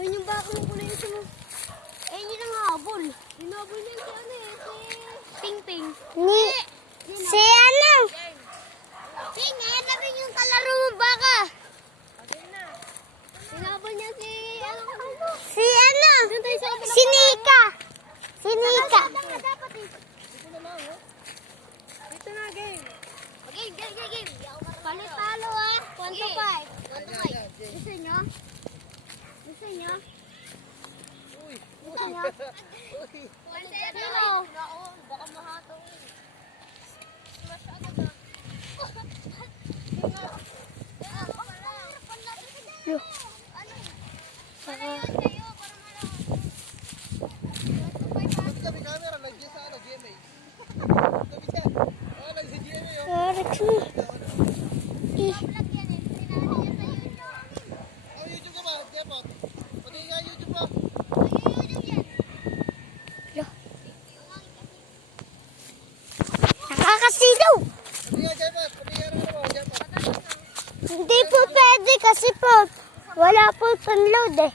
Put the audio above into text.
Ayun yung baka mo kulay ito mo. Ayun yun ang habol. Hinabol niya si ano eh, si Ping Ping. Si ano? Ping, ayan na rin yung kalaro mo baka. Hinabol niya si ano? Si ano? Si Nika. Si Nika. Dito na, game. Game. Palit-talo ah. 1 to 5. 1 to 5. Gusto nyo? Gusto nyo? Gusto nyo? Sino? Baka mahatong. Kami camera, nag-GMA sa ano, GMA. Kami siya. Nag-GMA yun. YouTube ka ba? Jepot. Pati nga YouTube ba? Nakakasilaw! Pati nga Jepot. Pati nga ano mo, Jepot. Hindi po pwede kasi po wala po pang load eh.